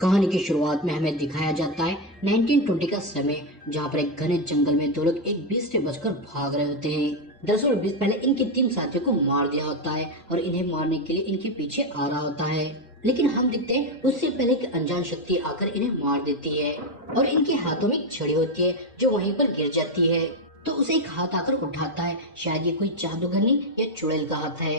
कहानी की शुरुआत में हमें दिखाया जाता है 1920 का समय, जहाँ पर एक घने जंगल में दो लोग एक बीच से बचकर भाग रहे होते हैं। दरअसल बीच पहले इनके 3 साथियों को मार दिया होता है और इन्हें मारने के लिए इनके पीछे आ रहा होता है। लेकिन हम देखते हैं उससे पहले कि अनजान शक्ति आकर इन्हें मार देती है और इनके हाथों में एक छड़ी होती है जो वहीं पर गिर जाती है। तो उसे एक हाथ आकर उठाता है, शायद ये कोई जादूगरनी या चुड़ैल का हाथ है।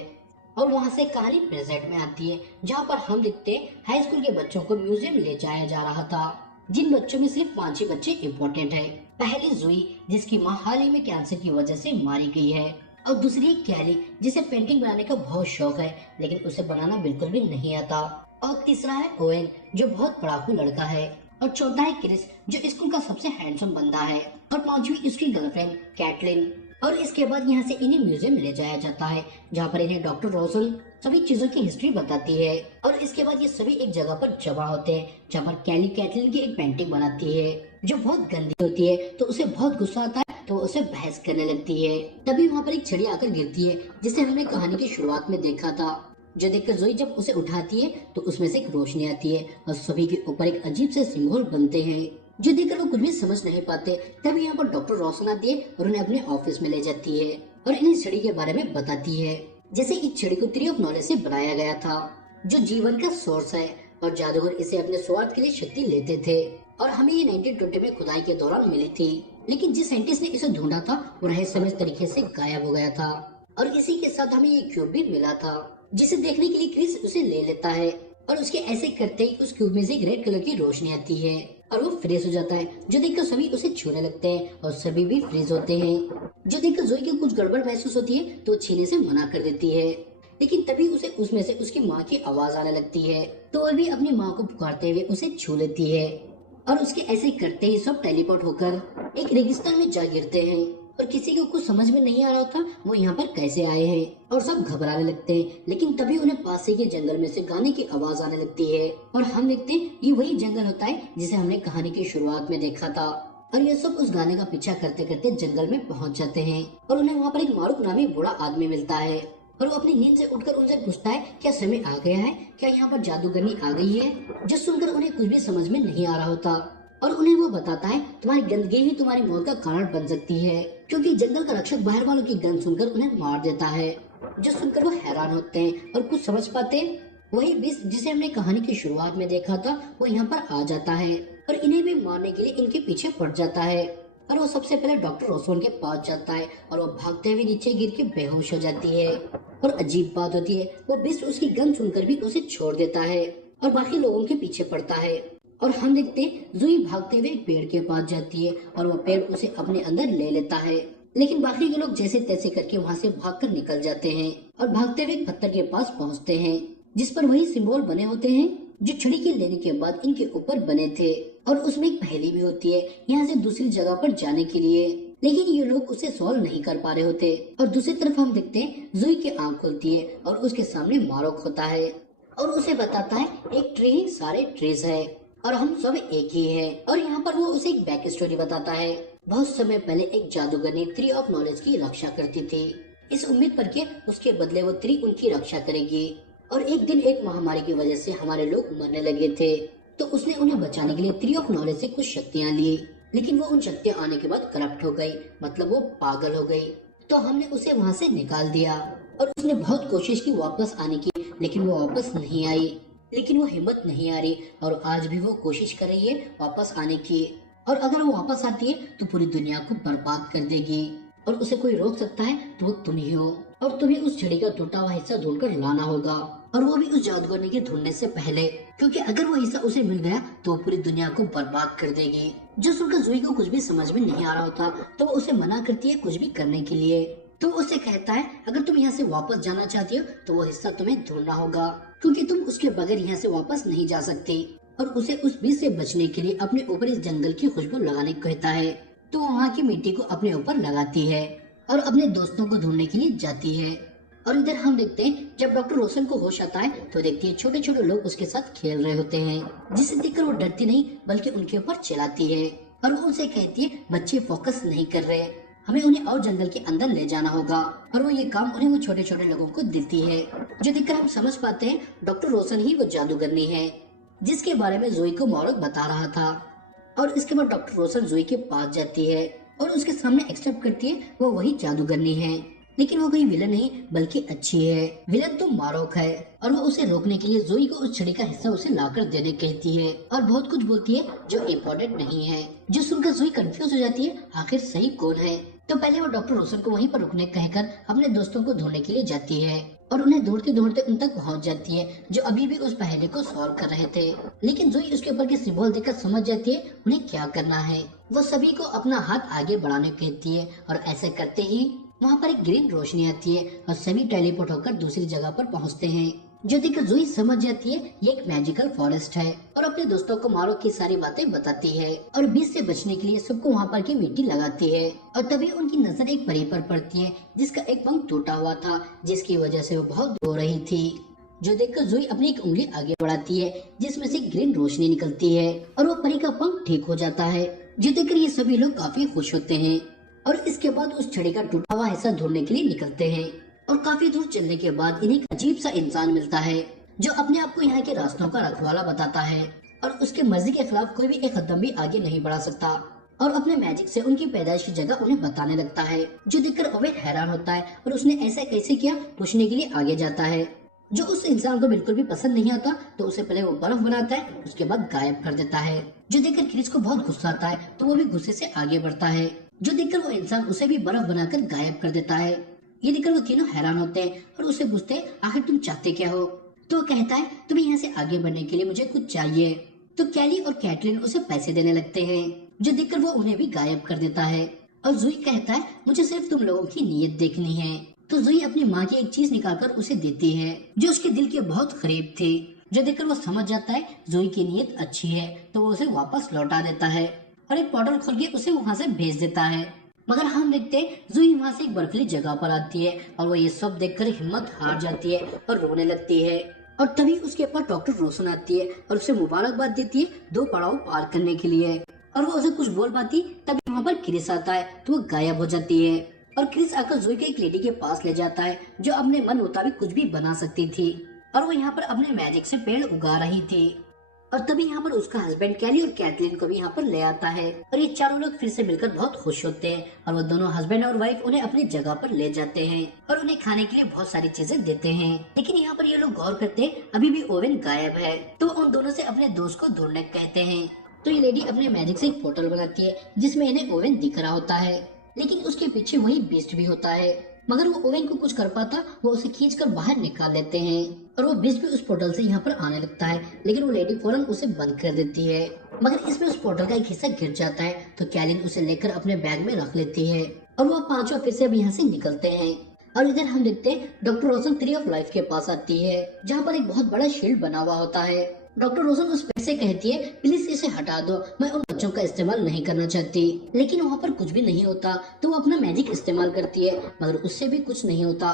और वहां से कहानी प्रेजेंट में आती है, जहाँ पर हम देखते हैं हाई स्कूल के बच्चों को म्यूजियम ले जाया जा रहा था। जिन बच्चों में सिर्फ 5 ही बच्चे इम्पोर्टेंट है। पहली जुई, जिसकी माँ हाल ही में कैंसर की वजह से मारी गई है, और दूसरी है कैली, जिसे पेंटिंग बनाने का बहुत शौक है लेकिन उसे बनाना बिल्कुल भी नहीं आता। और तीसरा है ओवेन, जो बहुत पढ़ाकू लड़का है। और चौथा है क्रिस, जो स्कूल का सबसे हैंडसम बंदा है। और पांचवी उसकी गर्लफ्रेंड कैटलिन। और इसके बाद यहाँ से इन्हें म्यूजियम ले जाया जाता है, जहाँ पर इन्हें डॉक्टर रोशन सभी चीजों की हिस्ट्री बताती है। और इसके बाद ये सभी एक जगह पर जमा होते हैं, जहाँ पर कैली कैटलिन की एक पेंटिंग बनाती है जो बहुत गंदी होती है। तो उसे बहुत गुस्सा आता है, तो उसे बहस करने लगती है। तभी वहाँ पर एक छड़ी आकर गिरती है, जिसे हमने कहानी की शुरुआत में देखा था। जो देखकर जोई जब उसे उठाती है तो उसमें से एक रोशनी आती है और सभी के ऊपर एक अजीब से सिंबल बनते हैं, जो देखकर वो कुछ भी समझ नहीं पाते। तभी यहाँ पर डॉक्टर रोशन आती है और उन्हें अपने ऑफिस में ले जाती है और इन्हें छड़ी के बारे में बताती है। जैसे इस छड़ी को ट्री ऑफ नॉलेज से बनाया गया था, जो जीवन का सोर्स है, और जादूगर इसे अपने स्वार्थ के लिए शक्ति लेते थे। और हमें ये 1920 में खुदाई के दौरान मिली थी, लेकिन जिस साइंटिस्ट ने इसे ढूंढा था वो रहस्यमय तरीके से गायब हो गया था। और इसी के साथ हमें ये क्यूब भी मिला था, जिसे देखने के लिए क्रिस उसे ले लेता है। और उसके ऐसे करते ही उस क्यूब में से एक रेड कलर की रोशनी आती है और वो फ्रीज हो जाता है, जो देखकर सभी उसे छूने लगते हैं और सभी भी फ्रीज होते हैं। जो देखकर जोई को कुछ गड़बड़ महसूस होती है तो छीने से मना कर देती है। लेकिन तभी उसे उसमें से उसकी माँ की आवाज आने लगती है, तो वह भी अपनी माँ को पुकारते हुए उसे छू लेती है। और उसके ऐसे करते ही सब टेलीपोर्ट होकर एक रेगिस्तान में जा गिरते हैं। और किसी को कुछ समझ में नहीं आ रहा था वो यहाँ पर कैसे आए हैं, और सब घबराने लगते हैं। लेकिन तभी उन्हें पास के जंगल में से गाने की आवाज आने लगती है और हम देखते हैं ये वही जंगल होता है जिसे हमने कहानी की शुरुआत में देखा था। और ये सब उस गाने का पीछा करते करते जंगल में पहुंच जाते हैं और उन्हें वहाँ पर एक मारूक नामी बूढ़ा आदमी मिलता है। और वो अपनी नींद से उठकर उनसे पूछता है क्या समय आ गया है, क्या यहाँ पर जादूगरनी आ गई है। जो सुनकर उन्हें कुछ भी समझ में नहीं आ रहा होता और उन्हें वो बताता है तुम्हारी गंदगी ही तुम्हारी मौत का कारण बन सकती है, क्योंकि जंगल का रक्षक बाहर वालों की गंध सुनकर उन्हें मार देता है। जो सुनकर वो हैरान होते हैं और कुछ समझ पाते हैं। वही बीस जिसे हमने कहानी की शुरुआत में देखा था वो यहाँ पर आ जाता है और इन्हें भी मारने के लिए इनके पीछे पड़ जाता है। और वो सबसे पहले डॉक्टर रोसोन के पास जाता है और वो भागते हुए नीचे गिर के बेहोश हो जाती है। और अजीब बात होती है, वो बीस उसकी गंध सुनकर भी उसे छोड़ देता है और बाकी लोगों के पीछे पड़ता है। और हम देखते हैं जुई भागते हुए एक पेड़ के पास जाती है और वह पेड़ उसे अपने अंदर ले लेता है। लेकिन बाकी के लोग जैसे तैसे करके वहाँ से भागकर निकल जाते हैं और भागते हुए एक पत्थर के पास पहुँचते हैं, जिस पर वही सिंबल बने होते हैं जो छड़ी के लेने के बाद इनके ऊपर बने थे। और उसमें एक पहेली भी होती है यहाँ से दूसरी जगह पर जाने के लिए, लेकिन ये लोग उसे सॉल्व नहीं कर पा रहे होते। और दूसरी तरफ हम देखते हैं जुई की आंख खुलती है और उसके सामने मारोक होता है और उसे बताता है एक ट्री ही सारे ट्रीज है और हम सब एक ही है। और यहाँ पर वो उसे एक बैक स्टोरी बताता है। बहुत समय पहले एक जादूगर ने ट्री ऑफ नॉलेज की रक्षा करती थी, इस उम्मीद पर कि उसके बदले वो ट्री उनकी रक्षा करेगी। और एक दिन एक महामारी की वजह से हमारे लोग मरने लगे थे, तो उसने उन्हें बचाने के लिए ट्री ऑफ नॉलेज से कुछ शक्तियाँ ली। लेकिन वो उन शक्तियाँ आने के बाद करप्ट हो गई, मतलब वो पागल हो गई। तो हमने उसे वहाँ से निकाल दिया और उसने बहुत कोशिश की वापस आने की, लेकिन वो वापस नहीं आई। लेकिन वो हिम्मत नहीं आ रही और आज भी वो कोशिश कर रही है वापस आने की। और अगर वो वापस आती है तो पूरी दुनिया को बर्बाद कर देगी और उसे कोई रोक सकता है तो वो तुम ही हो। और तुम्हें उस छड़ी का टूटा हुआ हिस्सा ढूंढकर लाना होगा, और वो भी उस जादूगरनी के ढूंढने से पहले, क्योंकि अगर वो हिस्सा उसे मिल गया तो वो पूरी दुनिया को बर्बाद कर देगी। जो सुनकर जुई को कुछ भी समझ में नहीं आ रहा होता, तो वो उसे मना करती है कुछ भी करने के लिए। तो उसे कहता है अगर तुम यहाँ से वापस जाना चाहती हो तो वो हिस्सा तुम्हें ढूंढना होगा, क्योंकि तुम उसके बगैर यहाँ से वापस नहीं जा सकती। और उसे उस बीज से बचने के लिए अपने ऊपर इस जंगल की खुशबू लगाने को कहता है। तो वहाँ की मिट्टी को अपने ऊपर लगाती है और अपने दोस्तों को ढूंढने के लिए जाती है। और इधर हम देखते हैं जब डॉक्टर रोशन को होश आता है तो देखती है छोटे छोटे लोग उसके साथ खेल रहे होते हैं, जिसे देखकर वो डरती नहीं बल्कि उनके ऊपर चिल्लाती है। और वो उनसे कहती है बच्चे फोकस नहीं कर रहे, हमें उन्हें और जंगल के अंदर ले जाना होगा। और वो ये काम उन्हें वो छोटे छोटे लोगों को देती है, जो देखकर हम समझ पाते हैं डॉक्टर रोशन ही वो जादूगरनी है। जिसके बारे में जोई को मॉर्ग बता रहा था। और इसके बाद डॉक्टर रोशन जोई के पास जाती है और उसके सामने एक्सेप्ट करती है वो वही जादूगरनी है, लेकिन वो कोई विलन नहीं बल्कि अच्छी है। विलन तो मारोक है और वो उसे रोकने के लिए जोई को उस छड़ी का हिस्सा उसे लाकर देने कहती है और बहुत कुछ बोलती है जो इम्पोर्टेंट नहीं है, जो सुनकर जोई कंफ्यूज हो जाती है आखिर सही कौन है। तो पहले वो डॉक्टर रोशन को वहीं पर रुकने कहकर अपने दोस्तों को ढूंढने के लिए जाती है और उन्हें ढूंढते ढूंढते उन तक पहुंच जाती है जो अभी भी उस पहेली को सॉल्व कर रहे थे। लेकिन जोई उसके ऊपर के सिंबल देखकर समझ जाती है उन्हें क्या करना है। वो सभी को अपना हाथ आगे बढ़ाने कहती है और ऐसे करते ही वहाँ पर एक ग्रीन रोशनी आती है और सभी टेलीपोर्ट होकर दूसरी जगह पर पहुँचते हैं, जो देखकर जोई समझ जाती है ये एक मैजिकल फॉरेस्ट है और अपने दोस्तों को मारो की सारी बातें बताती है और बीच से बचने के लिए सबको वहाँ पर की मिट्टी लगाती है। और तभी उनकी नजर एक परी पर पड़ती है जिसका एक पंख टूटा हुआ था, जिसकी वजह से वो बहुत रो रही थी, जो देखकर जोई अपनी एक उंगली आगे बढ़ाती है जिसमें से ग्रीन रोशनी निकलती है और वो परी का पंख ठीक हो जाता है, जो देखकर ये सभी लोग काफी खुश होते हैं। और इसके बाद उस छड़ी का टूटा हुआ हिस्सा ढूंढने के लिए निकलते हैं और काफी दूर चलने के बाद इन्हें एक अजीब सा इंसान मिलता है जो अपने आप को यहाँ के रास्तों का रखवाला बताता है और उसके मर्जी के खिलाफ कोई भी एक कदम भी आगे नहीं बढ़ा सकता और अपने मैजिक से उनकी पैदाइश की जगह उन्हें बताने लगता है, जो देखकर ओवेन हैरान होता है और उसने ऐसा कैसे किया पूछने के लिए आगे जाता है। जो उस इंसान को बिल्कुल भी पसंद नहीं आता तो उसे पहले वो बर्फ बनाता है, उसके बाद गायब कर देता है, जो देखकर क्रिस को बहुत गुस्सा आता है तो वो भी गुस्से से आगे बढ़ता है, जो देखकर वो इंसान उसे भी बर्फ बनाकर गायब कर देता है। ये देखकर वो तीनों हैरान होते हैं और उसे पूछते हैं आखिर तुम चाहते क्या हो। तो वो कहता है तुम्हें यहाँ से आगे बढ़ने के लिए मुझे कुछ चाहिए। तो कैली और कैटलिन उसे पैसे देने लगते हैं, जो देखकर वो उन्हें भी गायब कर देता है। और जुई कहता है मुझे सिर्फ तुम लोगों की नीयत देखनी है। तो जुई अपनी माँ की एक चीज निकालकर उसे देती है जो उसके दिल के बहुत करीब थी, जो देखकर वो समझ जाता है जुई की नीयत अच्छी है तो वो उसे वापस लौटा देता है और एक पोर्टल खोल के उसे वहाँ से भेज देता है। मगर हम देखते जुई वहाँ से एक बर्फीली जगह पर आती है और वो ये सब देखकर हिम्मत हार जाती है और रोने लगती है। और तभी उसके पास डॉक्टर रोशन आती है और उसे मुबारकबाद देती है 2 पड़ाव पार करने के लिए, और वो उसे कुछ बोल पाती तभी वहाँ पर क्रिस आता है तो वो गायब हो जाती है और क्रिस आकर जुई के एक लेडी के पास ले जाता है जो अपने मन मुताबिक कुछ भी बना सकती थी और वो यहाँ पर अपने मैजिक से पेड़ उगा रही थी। और तभी यहाँ पर उसका हस्बैंड कैली और कैटलिन को भी यहाँ पर ले आता है और ये चारों लोग फिर से मिलकर बहुत खुश होते हैं और वो दोनों हस्बैंड और वाइफ उन्हें अपनी जगह पर ले जाते हैं और उन्हें खाने के लिए बहुत सारी चीजें देते हैं। लेकिन यहाँ पर ये लोग गौर करते हैं अभी भी ओवेन गायब है, तो उन दोनों से अपने दोस्त को ढूंढने कहते हैं। तो ये लेडी अपने मैजिक से एक पोर्टल बनाती है जिसमें इन्हें ओवेन दिख रहा होता है, लेकिन उसके पीछे वही बीस्ट भी होता है। मगर वो ओवेन को कुछ कर पाता वो उसे खींचकर बाहर निकाल लेते हैं और वो बीस्ट भी उस पोर्टल से यहाँ पर आने लगता है, लेकिन वो लेडी फौरन उसे बंद कर देती है। मगर इसमें उस पोर्टल का एक हिस्सा गिर जाता है तो कैलिन उसे लेकर अपने बैग में रख लेती है और वो पांचों फिर से अब यहाँ से निकलते हैं। और इधर हम देखते हैं doctor Roshan tree of life के पास आती है जहाँ पर एक बहुत बड़ा शील्ड बना हुआ होता है। डॉक्टर रोशन उस पेड़ से कहती है प्लीज इसे हटा दो, मैं उन बच्चों का इस्तेमाल नहीं करना चाहती। लेकिन वहाँ पर कुछ भी नहीं होता तो वो अपना मैजिक इस्तेमाल करती है मगर उससे भी कुछ नहीं होता।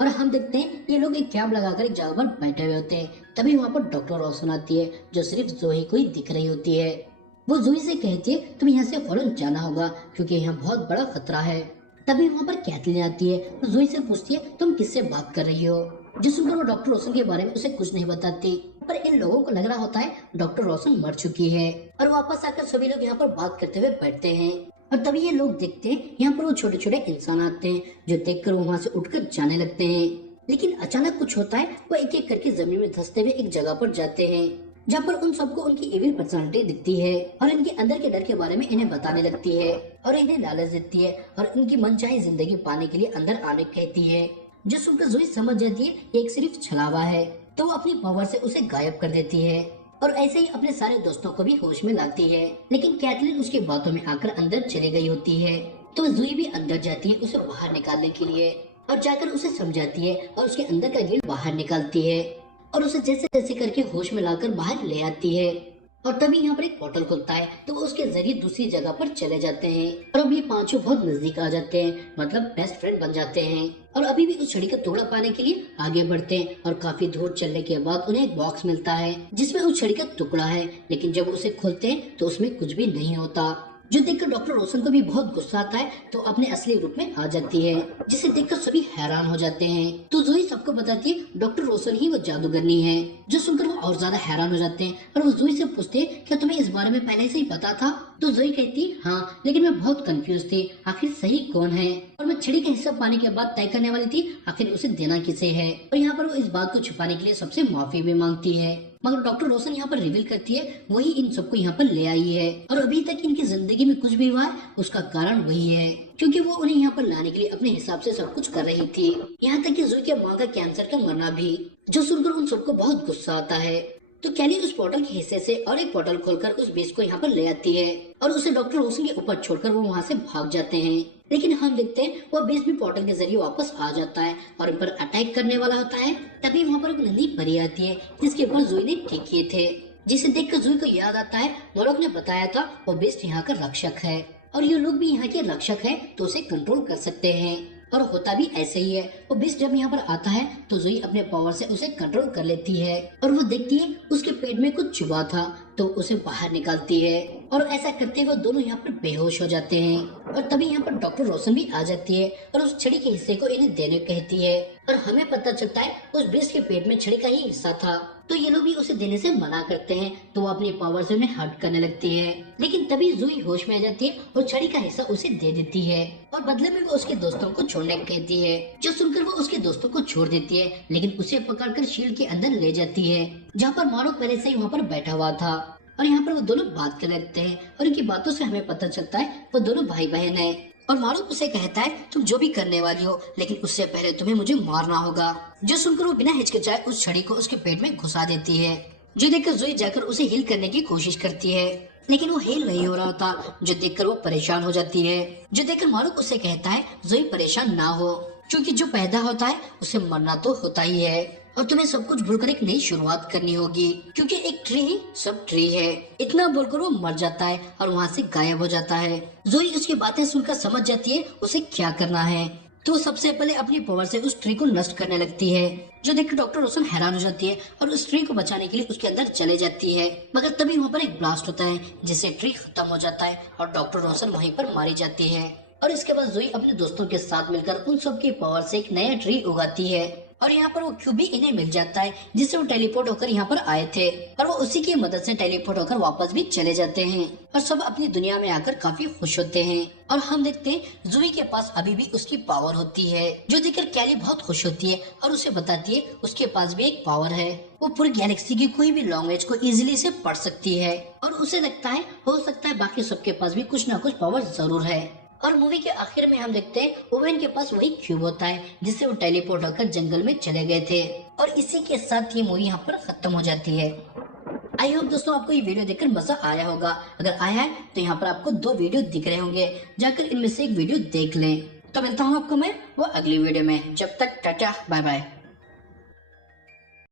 और हम देखते हैं ये लोग एक कैब लगाकर एक जगह पर बैठे हुए होते हैं। तभी वहाँ पर डॉक्टर रोशन आती है जो सिर्फ जोही को ही दिख रही होती है। वो जोही से कहती है तुम यहाँ से फौरन जाना होगा क्योंकि यहाँ बहुत बड़ा खतरा है। तभी वहाँ पर कैटलिन आती है और जोही से पूछती है तुम किससे बात कर रही हो, जो सुनकर वो डॉक्टर रोशन के बारे में उसे कुछ नहीं बताती। पर इन लोगों को लग रहा होता है डॉक्टर रोशन मर चुकी है और वापस आकर सभी लोग यहाँ पर बात करते हुए बैठते हैं। और तभी ये लोग देखते हैं यहाँ पर वो छोटे छोटे इंसान आते हैं जो देखकर वो वहाँ से उठकर जाने लगते हैं। लेकिन अचानक कुछ होता है, वो एक एक करके जमीन में धंसते हुए एक जगह पर जाते हैं जहाँ पर उन सबको उनकी इविल पर्सनालिटी दिखती है और इनके अंदर के डर के बारे में इन्हें बताने लगती है और इन्हें लालच देती है और इनकी मनचाही जिंदगी पाने के लिए अंदर आने कहती है। जो सुनकर जोई समझ जाती है ये एक सिर्फ छलावा है तो वो अपनी पावर से उसे गायब कर देती है और ऐसे ही अपने सारे दोस्तों को भी होश में लाती है। लेकिन कैटलिन उसकी बातों में आकर अंदर चली गई होती है तो जोई भी अंदर जाती है उसे बाहर निकालने के लिए और जाकर उसे समझाती है और उसके अंदर का गिल्ड बाहर निकालती है और उसे जैसे जैसे करके होश में लाकर बाहर ले आती है। और तभी यहाँ पर एक पोर्टल खुलता है तो वो उसके जरिए दूसरी जगह पर चले जाते हैं और अब ये पांचों बहुत नजदीक आ जाते हैं, मतलब बेस्ट फ्रेंड बन जाते हैं और अभी भी उस छड़ी का टुकड़ा पाने के लिए आगे बढ़ते हैं। और काफी दूर चलने के बाद उन्हें एक बॉक्स मिलता है जिसमें उस छड़ी का टुकड़ा है, लेकिन जब उसे खोलते हैं तो उसमें कुछ भी नहीं होता। जो देखकर डॉक्टर रोशन को भी बहुत गुस्सा आता है तो अपने असली रूप में आ जाती है, जिसे देखकर सभी हैरान हो जाते हैं। तो जोई सबको बताती है डॉक्टर रोशन ही वो जादूगरनी है, जो सुनकर वो और ज्यादा हैरान हो जाते हैं और वो जोई से पूछते हैं क्या तुम्हें इस बारे में पहले से ही पता था? तो जोई कहती है हाँ, लेकिन मैं बहुत कंफ्यूज थी, आखिर सही कौन है, और मैं छड़ी का हिस्सा पाने के बाद तय करने वाली थी आखिर उसे देना किसे है। और यहाँ पर वो इस बात को छुपाने के लिए सबसे माफी भी मांगती है, मगर डॉक्टर रोशन यहाँ पर रिवील करती है वही इन सबको यहाँ पर ले आई है, और अभी तक इनकी जिंदगी में कुछ भी हुआ है उसका कारण वही है, क्योंकि वो उन्हें यहाँ पर लाने के लिए अपने हिसाब से सब कुछ कर रही थी, यहाँ तक कि जोई के माँ का कैंसर का मरना भी, जो सुनकर उन सबको बहुत गुस्सा आता है। तो कैली उस पोर्टल के हिस्से से और एक पोर्टल खोलकर उस बेस को यहाँ पर ले आती है और उसे डॉक्टर रोशन के ऊपर छोड़कर वो वहाँ से भाग जाते हैं। लेकिन हम देखते हैं वो बेस भी पोर्टल के जरिए वापस आ जाता है और उन पर अटैक करने वाला होता है। तभी वहाँ पर एक नन्ही परी आती है जिसके ऊपर जोई ने ठीक किए थे, जिसे देखकर जोई को याद आता है मोरोक ने बताया था वो बेस्ट यहाँ का रक्षक है और ये लोग भी यहाँ के रक्षक है तो उसे कंट्रोल कर सकते हैं, और होता भी ऐसे ही है। वो बीस्ट जब यहाँ पर आता है तो जोई अपने पावर से उसे कंट्रोल कर लेती है और वो देखती है उसके पेट में कुछ चुभा था तो उसे बाहर निकालती है, और ऐसा करते हुए दोनों यहाँ पर बेहोश हो जाते हैं। और तभी यहाँ पर डॉक्टर रोशन भी आ जाती है और उस छड़ी के हिस्से को इन्हें देने कहती है, और हमें पता चलता है उस बीस्ट के पेट में छड़ी का ही हिस्सा था, तो ये लोग भी उसे देने से मना करते हैं, तो वो अपनी पावर से उन्हें हर्ट करने लगती है। लेकिन तभी जोई होश में आ जाती है और छड़ी का हिस्सा उसे दे देती है और बदले में वो उसके दोस्तों को छोड़ने कहती है, जो सुनकर वो उसके दोस्तों को छोड़ देती है, लेकिन उसे पकड़कर शील्ड के अंदर ले जाती है जहाँ पर मारो पहले से ही वहाँ पर बैठा हुआ था, और यहाँ पर वो दोनों बात करने लगते हैं और इनकी बातों से हमें पता चलता है वो दोनों भाई बहन है। और मारूक उसे कहता है तुम जो भी करने वाली हो लेकिन उससे पहले तुम्हें मुझे मारना होगा, जो सुनकर वो बिना हिचकिचाए उस छड़ी को उसके पेट में घुसा देती है, जो देखकर जोई जाकर उसे हील करने की कोशिश करती है, लेकिन वो हील नहीं हो रहा था, जो देखकर वो परेशान हो जाती है, जो देखकर मारूक उसे कहता है जोई परेशान ना हो, क्योंकि जो पैदा होता है उसे मरना तो होता ही है और तुम्हें सब कुछ भूलकर एक नई शुरुआत करनी होगी, क्योंकि एक ट्री ही सब ट्री है। इतना बोलकर वो मर जाता है और वहाँ से गायब हो जाता है। जोई उसकी बातें सुनकर समझ जाती है उसे क्या करना है, तो सबसे पहले अपनी पावर से उस ट्री को नष्ट करने लगती है, जो देखकर डॉक्टर रोशन हैरान हो जाती है और उस ट्री को बचाने के लिए उसके अंदर चले जाती है, मगर तभी वहाँ पर एक ब्लास्ट होता है जिससे ट्री खत्म हो जाता है और डॉक्टर रोशन वहीं पर मारी जाती है। और इसके बाद जोई अपने दोस्तों के साथ मिलकर उन सब की पावर से एक नया ट्री उगाती है, और यहाँ पर वो क्यूब भी इन्हें मिल जाता है जिससे वो टेलीपोर्ट होकर यहाँ पर आए थे, और वो उसी की मदद से टेलीपोर्ट होकर वापस भी चले जाते हैं और सब अपनी दुनिया में आकर काफी खुश होते हैं। और हम देखते हैं जोई के पास अभी भी उसकी पावर होती है, जो देखकर कैली बहुत खुश होती है और उसे बताती है उसके पास भी एक पावर है, वो पूरी गैलेक्सी की कोई भी लैंग्वेज को इजीली से पढ़ सकती है, और उसे लगता है हो सकता है बाकी सबके पास भी कुछ ना कुछ पावर जरूर है। और मूवी के आखिर में हम देखते हैं ओवेन के पास वही क्यूब होता है जिससे वो टेलीपोर्ट होकर जंगल में चले गए थे, और इसी के साथ ये मूवी यहाँ पर खत्म हो जाती है। आई होप दोस्तों आपको ये वीडियो देखकर मजा आया होगा, अगर आया है तो यहाँ पर आपको 2 वीडियो दिख रहे होंगे, जाकर इनमें से एक वीडियो देख लें। तो मिलता हूँ आपको मैं वो अगली वीडियो में, जब तक टाटा बाय बाय।